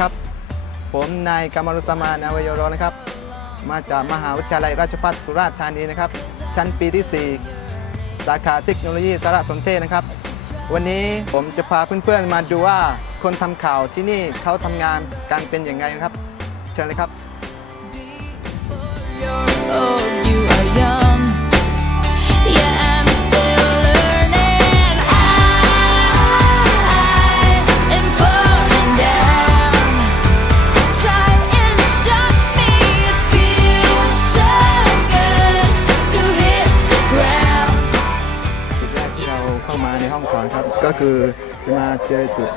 ครับ ผมนายกำมรุสมานอวัยโรนะครับ มาจากมหาวิทยาลัยราชภัฏสุราษฎร์ธานีนะครับ ชั้นปีที่ 4 สาขาเทคโนโลยีสารสนเทศนะครับ วันนี้ผมจะพาเพื่อนๆมาดูว่าคนทำข่าวที่นี่เขาทำงานการเป็นอย่างไรนะครับ เชิญเลยครับ You're ในห้องก่อนครับ ก็คือจะมาเจอจุด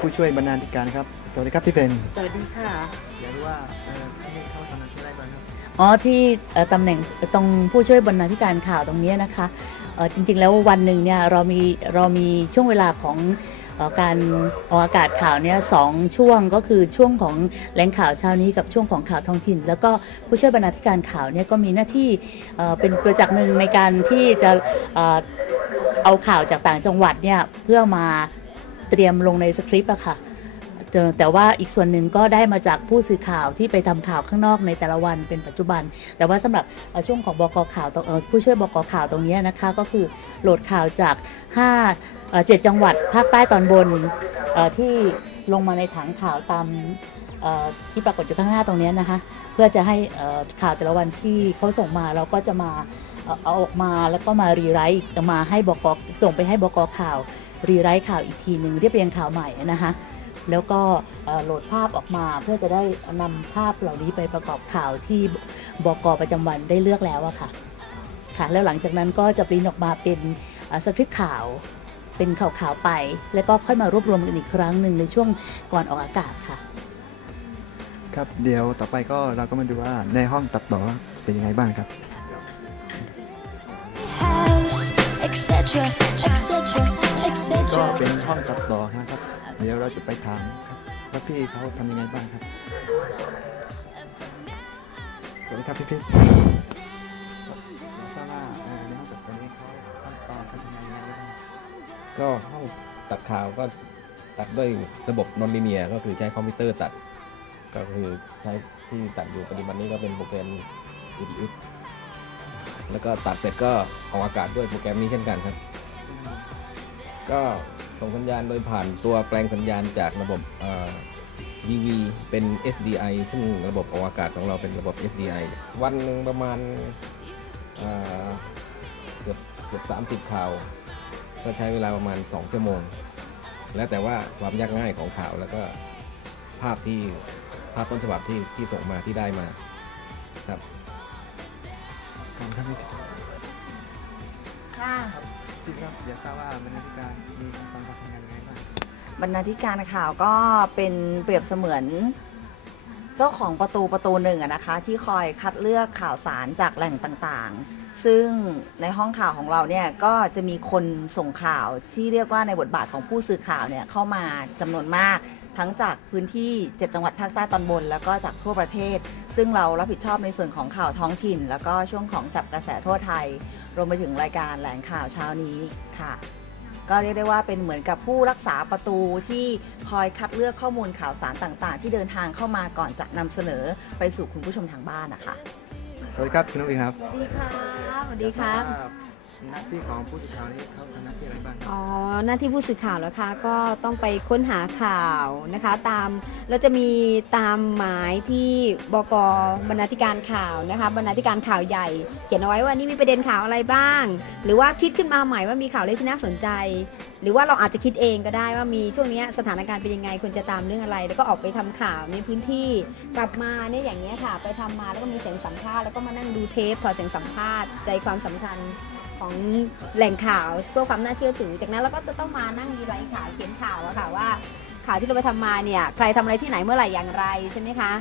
ผู้ช่วยบรรณาธิการครับ สวัสดีครับพี่เป็นสวัสดีค่ะ อยากรู้ว่าเอ่อที่นี่เขาทำงานที่ไรบ้างครับ อ๋อที่เอ่อตำแหน่งตรงผู้ช่วยบรรณาธิการข่าวตรงเนี้ยนะคะเอ่อจริงๆแล้ววันหนึ่งเนี่ยเรามีเรามีช่วงเวลาของเอ่อ การออกอากาศข่าวเนี่ยสองช่วงก็คือช่วงของแหล่งข่าวเช้านี้กับช่วงของข่าวท้องถิ่น แล้วก็ผู้ช่วยบรรณาธิการข่าวเนี่ยก็มีหน้าที่เเป็นตัวจักหนึ่งในการที่จะเอเอาข่าวจากต่างจังหวัดเนี่ยเพื่อมาเตรียมลงในสคริปต์อะค่ะ แต่ว่าอีกส่วนหนึ่งก็ได้มาจากผู้สื่อข่าวที่ไปทำข่าวข้างนอกในแต่ละวันเป็นปัจจุบัน แต่ว่าสำหรับช่วงของบกข่าวตรงผู้ช่วยบกข่าวตรงนี้นะคะก็คือโหลดข่าวจาก 5-7 จังหวัดภาคใต้ตอนบนที่ลงมาในถังข่าวตามที่ปรากฏอยู่ข้างหน้าตรงนี้นะคะ เพื่อจะให้ข่าวแต่ละวันที่เขาส่งมาเราก็จะมาเอ่อเอาออกมาแล้วก็มารีไรต์มาให้บกส่งไปให้บกข่าว รีไรต์ข่าวอีกทีหนึ่งเรียบเรียงข่าวใหม่นะคะ แล้วก็เอ่อโหลดภาพออกมาเพื่อจะได้นำภาพเหล่านี้ไปประกอบข่าวที่บกประจำวันได้เลือกแล้วอะค่ะค่ะแล้วหลังจากนั้นก็จะปริ้นออกมาเป็นเอ่อสคริปต์ข่าวเป็นข่าวข่าวๆไป แล้วก็ค่อยมารวบรวมกันอีกครั้งหนึ่งในช่วงก่อนออกอากาศค่ะ ครับเดี๋ยวต่อไปก็เราก็มาดูว่าในห้องตัดต่อเป็นยังไงบ้างครับ House, etc., etc., ก็ etc. เป็นห้องตัดต่อนะครับเดี๋ยวเราจะไปถามครับว่าพี่เขาทำยังไงบ้างครับ สวัสดีครับพี่พี่เราทราบว่าเอ่อในห้องตัดต่อนี้เขาขั้นตอนการทำงานยังไงบ้างก็ห้องตัดข่าวก็ตัดด้วยระบบนอนลิเนียก็คือใช้คอมพิวเตอร์ตัด ก็คือใช้ที่ตัดอยู่ปัจจุบันนี้ก็เป็นโปรแกรม EDX แล้วก็ตัดเสร็จก็ออกอากาศด้วยโปรแกรมนี้เช่นกันครับ ก็ ส่งสัญญาณโดยผ่านตัวแปลงสัญญาณจากระบบเอ่อ DV เป็น SDI ซึ่งระบบออกาศของเราเป็นระบบ SDI วันหนึ่งประมาณเอ่อเกือบเกือบ 30 ข่าว ก็ใช้เวลาประมาณ 2 ชั่วโมง แล้วแต่ว่าความยากง่ายของข่าวแล้วก็ภาพที่ภาพต้นฉบับที่ที่ส่งมาที่ได้มาครับการครับพี่ค่ะ พี่ครับอยากทราบว่าบรรณาธิการมีขั้นตอนการทำงานยังไงบ้างบรรณาธิการข่าวก็เป็นเปรียบเสมือนเจ้าของประตูประตูหนึ่งอะนะคะ ที่คอยคัดเลือกข่าวสารจากแหล่งต่างๆ ซึ่งในห้องข่าวของเราเนี่ยก็จะมีคนส่งข่าวที่เรียกว่าในบทบาทของผู้สื่อข่าวเนี่ยเข้ามาจำนวนมาก ทั้งจากพื้นที่ 7 จังหวัดภาคใต้ตอนบน แล้วก็จากทั่วประเทศ ซึ่งเรารับผิดชอบในส่วนของข่าวท้องถิ่น แล้วก็ช่วงของจับกระแสทั่วไทย รวมไปถึงรายการแหลงข่าวเช้านี้ค่ะ ก็เรียกได้ว่าเป็นเหมือนกับผู้รักษาประตูที่คอยคัดเลือกข้อมูลข่าวสารต่างๆ ที่เดินทางเข้ามาก่อนจะนำเสนอไปสู่คุณผู้ชมทางบ้านนะคะ สวัสดีครับคุณนุ้ยครับ สวัสดีครับ สวัสดีครับอยากทาว่า หน้าที่ของผู้สื่อข่าวนี้เขาทำหน้าที่อะไรบ้างครับอ๋อหน้าที่ผู้สื่อข่าวแล้วคะก็ต้องไปค้นหาข่าวนะคะ ตามเราจะมีตามหมายที่บกบรรณาธิการข่าวนะคะบรรณาธิการข่าวใหญ่ เขียนเอาไว้ว่านี่มีประเด็นข่าวอะไรบ้าง หรือว่าคิดขึ้นมาใหม่ว่ามีข่าวอะไรที่น่าสนใจ หรือว่าเราอาจจะคิดเองก็ได้ว่ามีช่วงเนี้ยสถานการณ์เป็นยังไงควรจะตามเรื่องอะไร แล้วก็ออกไปทำข่าวในพื้นที่กลับมาเนี่ยอย่างเงี้ยค่ะ ไปทำมาแล้วก็มีเสียงสัมภาษณ์แล้วก็มานั่งดูเทปถอดเสียงสัมภาษณ์ใจความสำคัญ ของแหล่งข่าวเพื่อความน่าเชื่อถือ จากนั้นเราก็จะต้องมานั่งรีไลท์ข่าวเขียนข่าวอะค่ะว่าข่าวที่เราไปทำมาเนี่ยใครทำอะไรที่ไหนเมื่อไหร่อย่างไรใช่ไหมคะ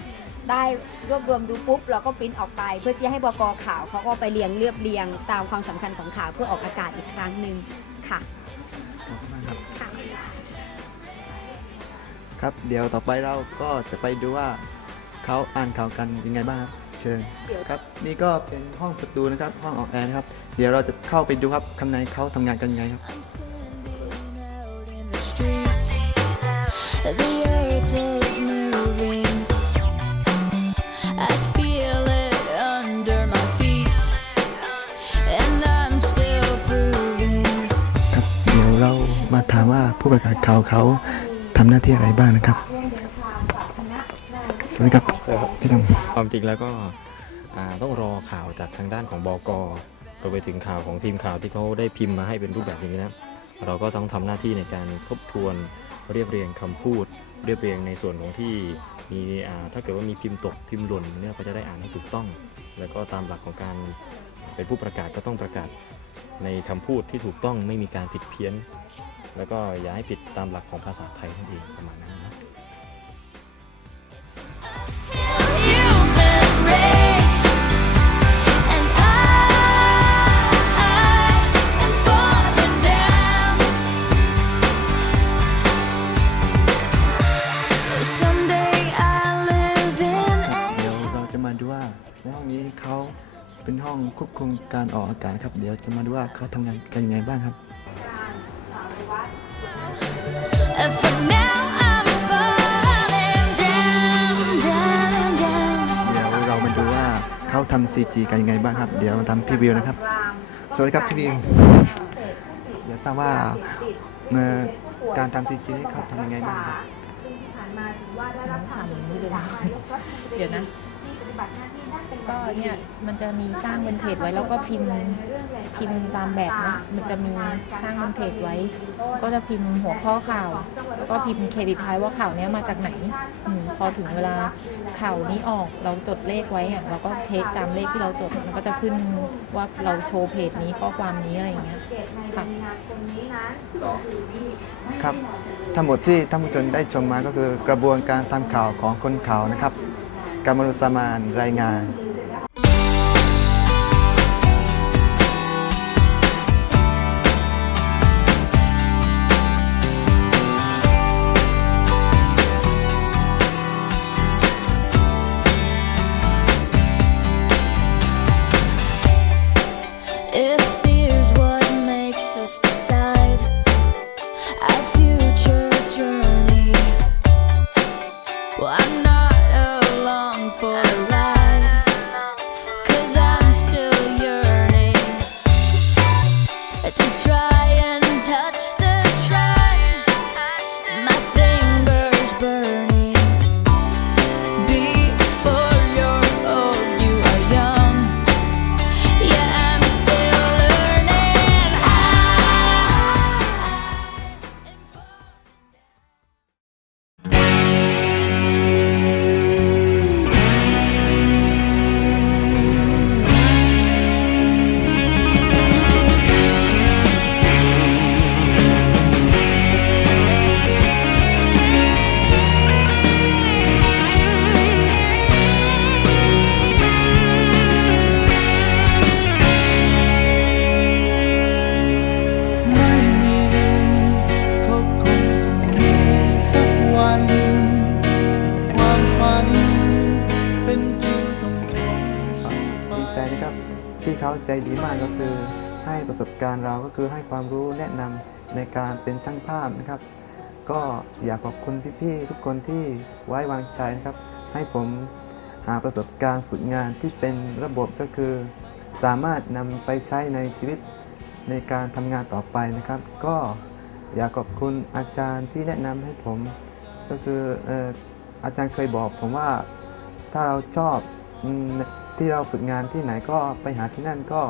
ได้รวบรวมดูปุ๊บเราก็ปริ้นออกไป เพื่อที่จะให้บกข่าวเขาก็ไปเรียงเรียบเรียงตามความสำคัญของข่าวเพื่อออกอากาศอีกครั้งหนึ่งค่ะครับเดี๋ยวต่อไปเราก็จะไปดูว่าเขาอ่านข่าวกันยังไงบ้างครับ เชิญครับนี่ก็เป็นห้องสตูนะครับห้องออกแอร์นะครับ เดี๋ยวเราจะเข้าไปดูครับข้างในเขาทำงานกันยังไงครับ I'm standing out in the street. The earth is moving. I feel it under my feet. And I'm still proving. ครับเดี๋ยวเรามาถามว่าผู้ประกาศข่าวเขาทำหน้าที่อะไรบ้างนะครับ สวัสดีครับพี่ดำความจริงแล้วก็อ่าต้องรอข่าวจากทางด้านของบกรวมไปถึงข่าวของทีมข่าวที่เขาได้พิมพ์มาให้เป็นรูปแบบอย่างนี้นะเราก็ต้องทำหน้าที่ในการทบทวนเรียบเรียงคำพูด เรียบเรียงในส่วนของที่มีอ่าถ้าเกิดว่ามีพิมพ์ตกพิมพ์หล่นเนี่ยก็จะได้อ่านให้ถูกต้อง แล้วก็ตามหลักของการเป็นผู้ประกาศก็ต้องประกาศในคำพูดที่ถูกต้องไม่มีการผิดเพี้ยน แล้วก็อย่าให้ผิดตามหลักของภาษาไทยนั่นเองประมาณนั้น ห้องนี้เขาเป็นห้องควบคุมการออกอากาศครับ เดี๋ยวจะมาดูว่าเขาทำงานกันยังไงบ้างครับ ทำ CG กันยังไงบ้างครับ เดี๋ยวมาทำพี่วิวนะครับ สวัสดีครับพี่วิวอยากทราบว่าเมื่อการทำ CG นี้เขาทำยังไงบ้างครับเดี๋ยวนะ ก็เนี่ยมันจะมีสร้างเป็นเพจไว้แล้วก็พิมพ์พิมพ์ตามแบบนะมันจะมีสร้างเป็นเพจไว้ ก็จะพิมพ์หัวข้อข่าว แล้วก็พิมพ์เครดิตท้ายว่าข่าวเนี้ยมาจากไหนอพอถึงเวลาข่าวนี้ออกเราจดเลขไว้อะเราก็เทคตามเลขที่เราจดมันก็จะขึ้นว่าเราโชว์เพจนี้ข้อความนี้อะไรอย่างเงี้ยค่ะครับทั้งหมดที่ท่านผู้ชมได้ชมมาก็คือกระบวนการทำข่าวของคนข่าวนะครับกามรุสมานรายงาน Well, I คือให้ความรู้แนะนำในการเป็นช่างภาพนะครับ ก็อยากขอบคุณพี่ๆทุกคนที่ไว้วางใจนะครับ ให้ผมหาประสบการณ์ฝึกงานที่เป็นระบบก็คือ สามารถนำไปใช้ในชีวิตในการทำงานต่อไปนะครับ ก็อยากขอบคุณอาจารย์ที่แนะนำให้ผม ก็คือออาจารย์เคยบอกผมว่าถ้าเราชอบที่เราฝึกงานที่ไหนก็ไปหาที่นั่นก็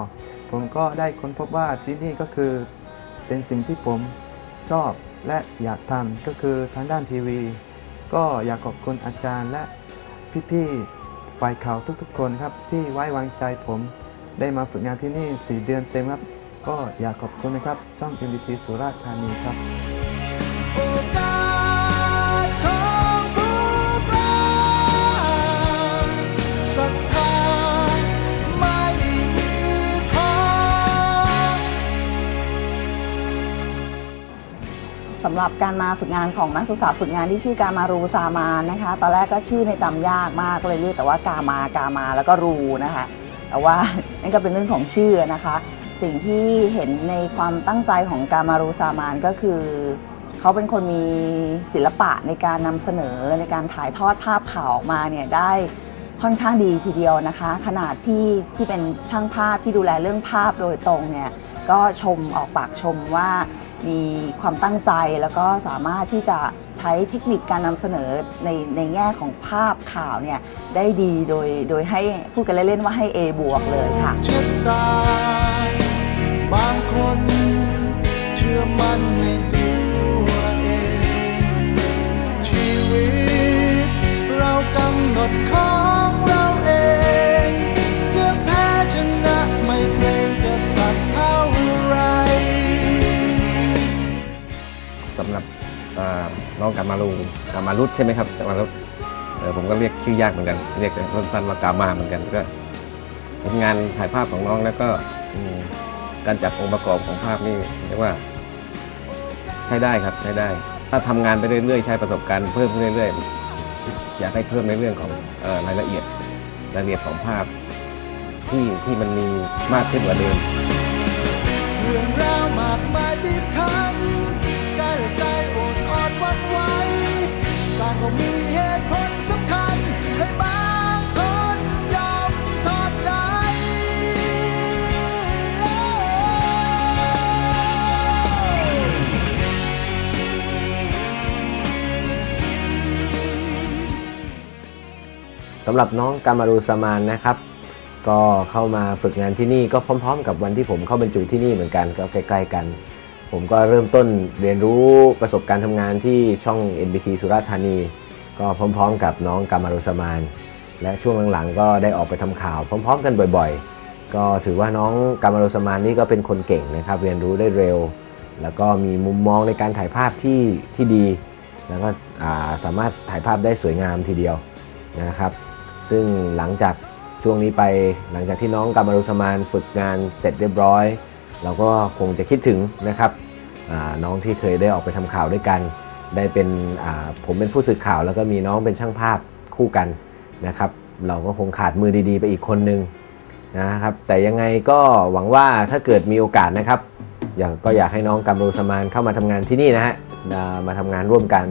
ผมก็ได้ค้นพบว่าที่นี่ก็คือ เป็นสิ่งที่ผมชอบและอยากทำก็คือทางด้านทีวี ก็อยากขอบคุณอาจารย์และพี่ๆฝ่ายข่าวทุกๆ คนครับ ที่ไว้วางใจผมได้มาฝึกงานที่นี่ 4 เดือนเต็มครับ ก็อยากขอบคุณนะครับช่อง MBT สุราษฎร์ธานีครับ สำหรับการมาฝึกงานของนักศึกษาฝึกงานที่ชื่อกามารูซามานนะคะ ตอนแรกก็ชื่อในจำยากมากก็เลยเรียกแต่ว่ากามากามาแล้วก็รูนะคะ แต่ว่านั่นก็เป็นเรื่องของชื่อนะคะ สิ่งที่เห็นในความตั้งใจของกามารูซามานก็คือเขาเป็นคนมีศิลปะในการนำเสนอในการถ่ายทอดภาพข่าวออกมาเนี่ยได้ค่อนข้างดีทีเดียวนะคะ ขนาดที่ที่เป็นช่างภาพที่ดูแลเรื่องภาพโดยตรงเนี่ยก็ชมออกปากชมว่า มีความตั้งใจแล้วก็สามารถที่จะใช้เทคนิคการนำเสนอในในแง่ของภาพข่าวเนี่ยได้ดีโดยโดยให้พูดกันเล่นๆว่าให้ A บวกเลยค่ะชะตาบางคนเชื่อมั่นในต น้องกามาลูกามารุดใช่ไหมครับกามารุดเออผมก็เรียกชื่อยากเหมือนกันเรียกสั้นๆว่ากามาเหมือนกันก็ผลงานถ่ายภาพของน้องแล้วก็การจัดองค์ประกอบของภาพนี่เรียกว่า ใช้ได้ครับใช้ได้ ถ้าทำงานไปเรื่อยๆใช้ประสบการณ์เพิ่มเรื่อยๆ อยากให้เพิ่มในเรื่องของรายละเอียดรายละเอียดของภาพที่ที่มันมีมากขึ้นกว่าเดิมเรื่องราวมากมายบีบคั้น ก็มีเหตุผลสำคัญให้บางคนยอมทอดใจ สำหรับน้องกามารูซามานนะครับ ก็เข้ามาฝึกงานที่นี่ก็พร้อม ๆ กับวันที่ผมเข้าบรรจุที่นี่เหมือนกันก็ใกล้ๆกัน ผมก็เริ่มต้นเรียนรู้ประสบการณ์ทำงานที่ช่อง NBT สุราษฎร์ธานี ก็พร้อมๆ กับน้องกามารุสมาน และช่วงหลังๆ ก็ได้ออกไปทำข่าวพร้อม ๆ กันบ่อยๆ ก็ถือว่าน้องกามารุสมานนี่ก็เป็นคนเก่งนะครับ เรียนรู้ได้เร็ว แล้วก็มีมุมมองในการถ่ายภาพที่ที่ดี แล้วก็สามารถถ่ายภาพได้สวยงามทีเดียวนะครับ ซึ่งหลังจากช่วงนี้ไปหลังจากที่น้องกามารุสมานฝึกงานเสร็จเรียบร้อยเราก็คงจะคิดถึงนะครับ น้องที่เคยได้ออกไปทำข่าวด้วยกัน ได้เป็นผมเป็นผู้สื่อข่าว แล้วก็มีน้องเป็นช่างภาพคู่กันนะครับ เราก็คงขาดมือดีๆ ไปอีกคนนึงนะครับ แต่ยังไงก็หวังว่าถ้าเกิดมีโอกาสนะครับ อยากก็อยากให้น้องกำรูสมานเข้ามาทำงานที่นี่นะฮะมาทำงานร่วมกัน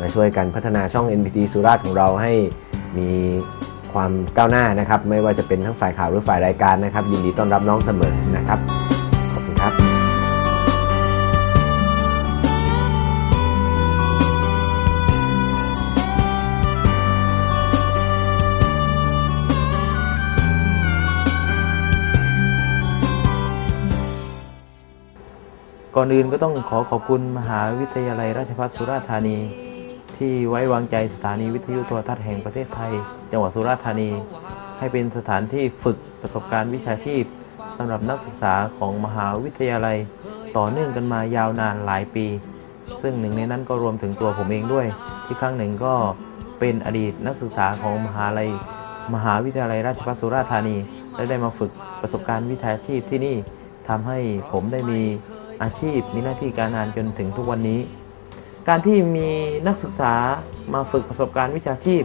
มาช่วยกันพัฒนาช่อง NPT สุราษฎร์ของเราให้มีความก้าวหน้านะครับ ไม่ว่าจะเป็นทั้งฝ่ายข่าวหรือฝ่ายรายการนะครับ ยินดีต้อนรับน้องเสมอนะครับ ก่อนอื่นก็ต้องขอขอบคุณมหาวิทยาลัยราชภัฏสุราษฎร์ธานี ที่ไว้วางใจสถานีวิทยุโทรทัศน์แห่งประเทศไทย จังหวัดสุราษฎร์ธานี ให้เป็นสถานที่ฝึกประสบการณ์วิชาชีพสำหรับนักศึกษาของมหาวิทยาลัย ต่อเนื่องกันมายาวนานหลายปี ซึ่งหนึ่งในนั้นก็รวมถึงตัวผมเองด้วย ที่ครั้งหนึ่งก็เป็นอดีตนักศึกษาของมหาลัย มหาวิทยาลัยราชภัฏสุราษฎร์ธานีและได้มาฝึกประสบการณ์วิชาชีพที่นี่ทำให้ผมได้มี อาชีพมีหน้าที่การงานจนถึงทุกวันนี้ การที่มีนักศึกษามาฝึกประสบการณ์วิชาชีพ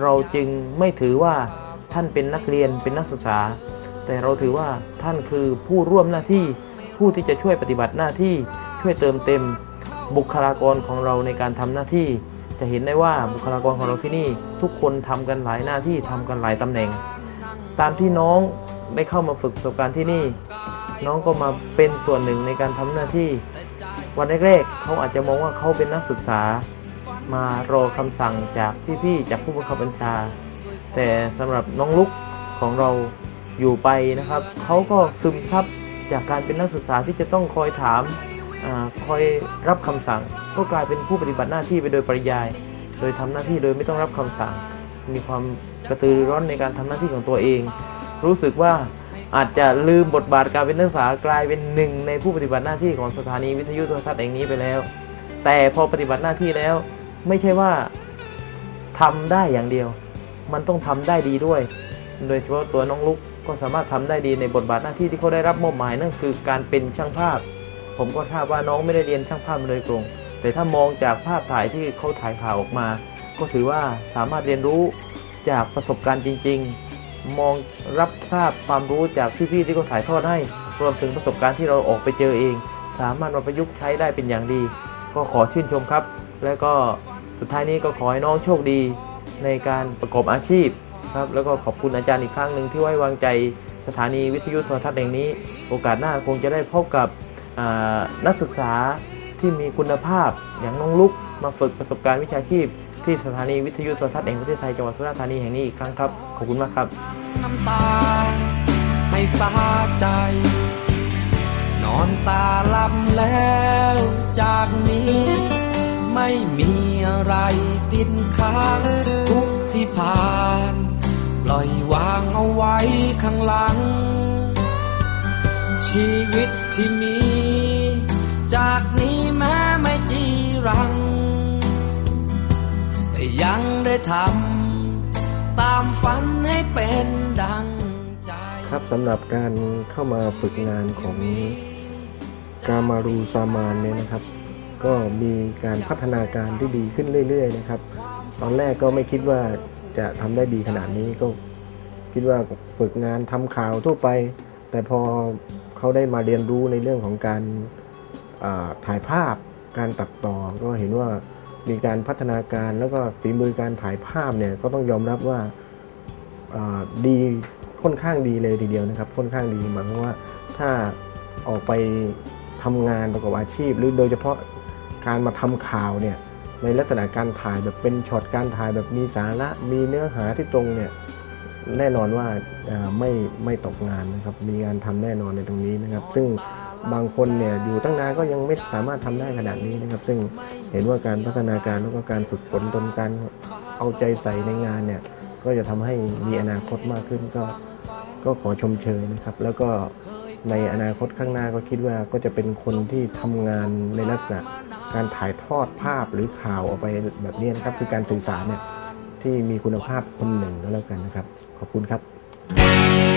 เราจึงไม่ถือว่าท่านเป็นนักเรียนเป็นนักศึกษา แต่เราถือว่าท่านคือผู้ร่วมหน้าที่ผู้ที่จะช่วยปฏิบัติหน้าที่ช่วยเติมเต็มบุคลากรของเราในการทำหน้าที่ จะเห็นได้ว่าบุคลากรของเราที่นี่ทุกคนทำกันหลายหน้าที่ทำกันหลายตำแหน่ง ตามที่น้องได้เข้ามาฝึกประสบการณ์ที่นี่ น้องก็มาเป็นส่วนหนึ่งในการทำหน้าที่ วันแรกๆเขาอาจจะมองว่าเขาเป็นนักศึกษา มารอคำสั่งจากพี่ๆจากผู้บังคับบัญชา แต่สำหรับน้องลุกของเราอยู่ไปนะครับเขาก็ซึมซับจากการเป็นนักศึกษาที่จะต้องคอยถามอคอยรับคำสั่ง ก็กลายเป็นผู้ปฏิบัติหน้าที่ไปโดยปริยาย โดยทำหน้าที่โดยไม่ต้องรับคำสั่ง มีความกระตือรือร้นในการทำหน้าที่ของตัวเอง รู้สึกว่า อาจจะลืมบทบาทการเป็นนักศึกษากลายเป็นหนึ่งในผู้ปฏิบัติหน้าที่ของสถานีวิทยุโทรทัศน์แห่งนี้ไปแล้ว แต่พอปฏิบัติหน้าที่แล้ว ไม่ใช่ว่าทำได้อย่างเดียว มันต้องทำได้ดีด้วย โดยเฉพาะตัวน้องลุกก็สามารถทำได้ดีในบทบาทหน้าที่ที่เขาได้รับมอบหมายนั่นคือการเป็นช่างภาพ ผมก็ทราบว่าน้องไม่ได้เรียนช่างภาพมาโดยตรง แต่ถ้ามองจากภาพถ่ายที่เขาถ่ายข่าวออกมา ก็ถือว่าสามารถเรียนรู้จากประสบการณ์จริง ๆ มองรับทราบความรู้จากพี่ๆที่เขาถ่ายทอดให้ รวมถึงประสบการณ์ที่เราออกไปเจอเอง สามารถมาประยุกต์ใช้ได้เป็นอย่างดี ก็ขอชื่นชมครับ และก็สุดท้ายนี้ก็ขอให้น้องโชคดีในการประกอบอาชีพครับแล้วก็ขอบคุณอาจารย์อีกครั้งหนึ่งที่ไว้วางใจสถานีวิทยุโทรทัศน์แห่งนี้ โอกาสหน้าคงจะได้พบกับนักศึกษาที่มีคุณภาพอย่างน้องลุกมาฝึกประสบการณ์วิชาชีพ ที่สถานีวิทยุโทรทัศน์แห่งประเทศไทยจังหวัดสุราษฎร์ธานีแห่งนี้อีกครั้งครับ ขอบคุณมากครับน้ำตาให้สาใจ นอนตาหลับแล้วจากนี้ ไม่มีอะไรติดค้างทุกที่ผ่าน ปล่อยวางเอาไว้ข้างหลัง ชีวิตที่มี จากนี้แม้ไม่จีรัง ยังได้ทำตามฝันให้เป็นดังครับสำหรับการเข้ามาฝึกงานของกามารูซามานเนี่ยนะครับ ก็มีการพัฒนาการที่ดีขึ้นเรื่อย ๆ นะครับ ตอนแรกก็ไม่คิดว่าจะทำได้ดีขนาดนี้ก็คิดว่าฝึกงานทำข่าวทั่วไป แต่พอเขาได้มาเรียนรู้ในเรื่องของการถ่ายภาพการตัดต่อก็เห็นว่า มีการพัฒนาการแล้วก็ฝีมือการถ่ายภาพเนี่ยก็ต้องยอมรับว่าดีค่อนข้างดีเลยทีเดียวนะครับ ค่อนข้างดีหมายความว่าถ้าออกไปทำงานประกอบอาชีพ หรือโดยเฉพาะการมาทำข่าวเนี่ยในลักษณะการถ่ายแบบเป็นช็อตการถ่ายแบบมีสาระมีเนื้อหาที่ตรงเนี่ยแน่นอนว่าไม่ไม่ตกงานนะครับมีงานทำแน่นอนในตรงนี้นะครับ ซึ่ง บางคนเนี่ยอยู่ตั้งนานก็ยังไม่สามารถทำได้ขนาดนี้นะครับ ซึ่งเห็นว่าการพัฒนาการแล้วก็การฝึกฝนตนการเอาใจใส่ในงานเนี่ยก็จะทำให้มีอนาคตมากขึ้นก็ก็ขอชมเชยนะครับ แล้วก็ในอนาคตข้างหน้าก็คิดว่าก็จะเป็นคนที่ทำงานในลักษณะการถ่ายทอดภาพหรือข่าวออกไปแบบนี้นะครับ คือการสื่อสารเนี่ยที่มีคุณภาพคนหนึ่งก็แล้วกันนะครับ ขอบคุณครับ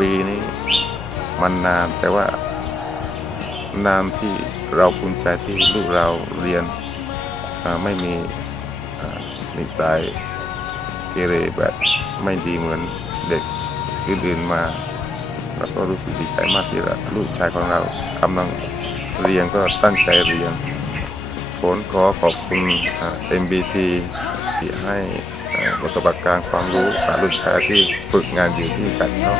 ปีนี้มันนานแต่ว่านานที่เราภูมิใจที่ลูกเราเรียนไม่มีนิสัยเกเรแบบไม่ดีเหมือนเด็กอื่นๆมาเราก็รู้สึกดีใจมากที่ลูกชายของเรากำลังเรียนก็ตั้งใจเรียนผลขอขอบคุณอ่า MBT ที่ให้ ประสบการณ์ความรู้กับลูกชาที่ฝึกงานอยู่ที่กันเนาะ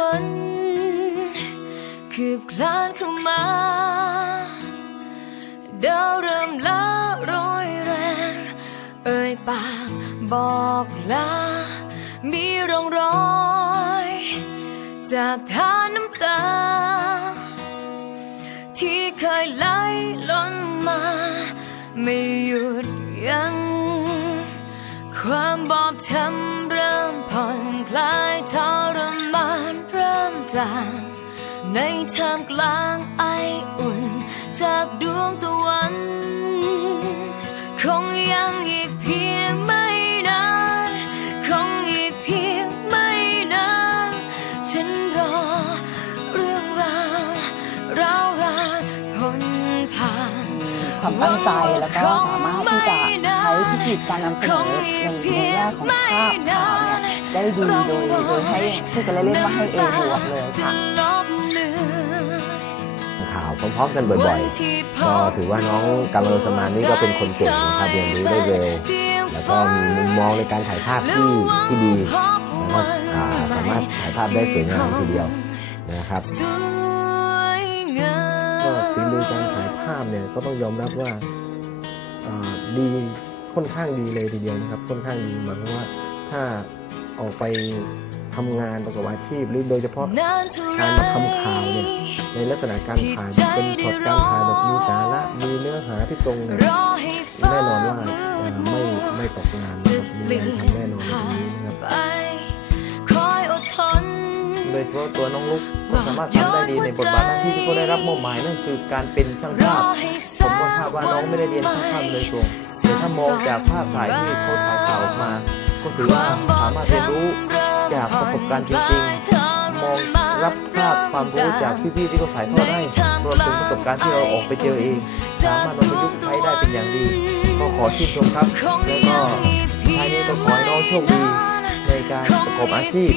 วนคืบคลานเข้ามาดาวเริ่มละโรยแรง เอ่ยปากบอกลา มีร่องรอย จากทานน้ำตา ที่เคยไหลล้นมา ไม่หยุดยัง้งความบอบช้ำ ในท่ามกลางไออุ่น จากดวงตะวัน คงยังอีกเพียงไม่นาน คงอีกเพียงไม่นาน ฉันรอเรื่องราวราวรานพ้นผ่านความตั้งใจแล้วก็สามารถที่จะใช้เทคนิคการนำเสนอในในแง่ของภาพข่าวเนี่ยได้ดีโดยโดยให้พูดกันเล่นๆว่าให้ A บวกเลยค่ะ พร้อมๆกันบ่อยๆ ก็ถือว่าน้องกามาโรสมานนี่ก็เป็นคนเก่งนะครับเรียนรู้ได้เร็ว แล้วก็มีมุมมองในการถ่ายภาพที่ที่ดีแล้วก็สามารถถ่ายภาพได้สวยงามทีเดียวนะครับก็ฝีมือการถ่ายภาพเนี่ยก็ต้องยอมรับว่าอ่าดีค่อนข้างดีเลยทีเดียวนะครับ ค่อนข้างดีหมายความว่าถ้าออกไป ทำงานประกอบอาชีพ หรือโดยเฉพาะการมาทำข่าวเนี่ยในลักษณะการถ่ายเป็นช็อตการถ่ายแบบมีสาระมีเนื้อหาที่ตรงเนี่ยแน่นอนว่าอ่าไม่ไม่ตกงานนะครับมีงานทำแน่นอนในตรงนี้นะครับคอยอดทนโดยเฉพาะตัวน้องลุกก็สามารถทำได้ดีในบทบาทหน้าที่ที่เขาได้รับมอบหมายนั่นคือการเป็นช่างภาพผมก็ทราบว่าน้องไม่ได้เรียนช่างภาพเลยตรงแต่ถ้ามองจากภาพถ่ายที่เขาถ่ายข่าวออกมา ก็ถือว่าสามารถเรียนรู้ จากประสบการณ์จริงๆ มองรับภาพความรู้จากพี่ๆที่เขาถ่ายทอดให้รวมถึงประสบการณ์ที่เราออกไปเจอเอง สามารถนำประยุกต์ใช้ได้เป็นอย่างดี ก็ขอชื่นชมครับ แล้วก็ท้ายนี้ก็ขอให้น้องโชคดีในการประกอบอาชีพ